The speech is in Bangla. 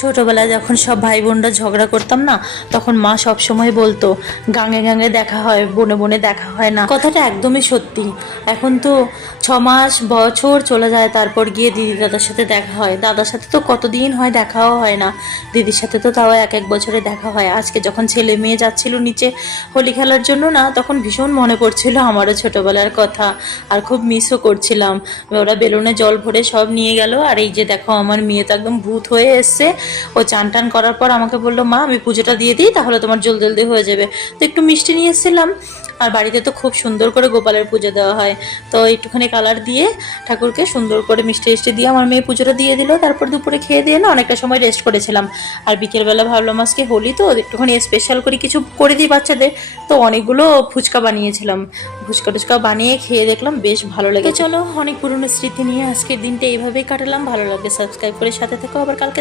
ছোটবেলায় যখন সব ভাই বোনরা ঝগড়া করতাম না, তখন মা সব সময় বলতো গাঙে গাঙে দেখা হয়, বনে বনে দেখা হয় না। কথাটা একদমই সত্যি। এখন তো 6 মাস বছর চলে যায়, তারপর গিয়ে দিদি দাদার সাথে দেখা হয়। দাদার সাথে তো কতদিন হয় দেখাও হয় না, দিদির সাথে তো তাও এক এক বছরে দেখা হয়। আজকে যখন ছেলে মেয়ে যাচ্ছিল নিচে হোলি খেলার জন্য না, তখন ভীষণ মনে পড়ছিল আমারও ছোটবেলার কথা, আর খুব মিসও করছিলাম। ওরা বেলুনে জল ভরে সব নিয়ে গেল, আর এই যে দেখো আমার মেয়ে তো একদম ভূত হয়ে এসছে। ও চান টান করার পর আমাকে বললো, মা আমি পুজোটা দিয়ে দিই, তাহলে তোমার জলদি হয়ে যাবে। তো একটু মিষ্টি নিয়ে এসেছিলাম, আর বাড়িতে তো খুব সুন্দর করে গোপালের পুজো দেওয়া হয়, তো একটুখানি কালার দিয়ে ঠাকুরকে সুন্দর করে মিষ্টি মিষ্টি দিয়ে আমার মেয়ে পুজোটা দিয়ে দিল। তারপর দুপুরে খেয়ে দিয়ে না অনেকটা সময় রেস্ট করেছিলাম। আর বিকেলবেলা ভাবলাম আজকে হোলি তো একটুখানি স্পেশাল করে কিছু করে দিই বাচ্চাদের, তো অনেকগুলো ফুচকা বানিয়েছিলাম। ফুচকা টুচকা বানিয়ে খেয়ে দেখলাম বেশ ভালো লেগেছে। চলো, অনেক পুরনো স্মৃতি নিয়ে আজকের দিনটা এইভাবেই কাটালাম। ভালো লাগে সাবস্ক্রাইব করে সাথে থেকো, আবার কালকে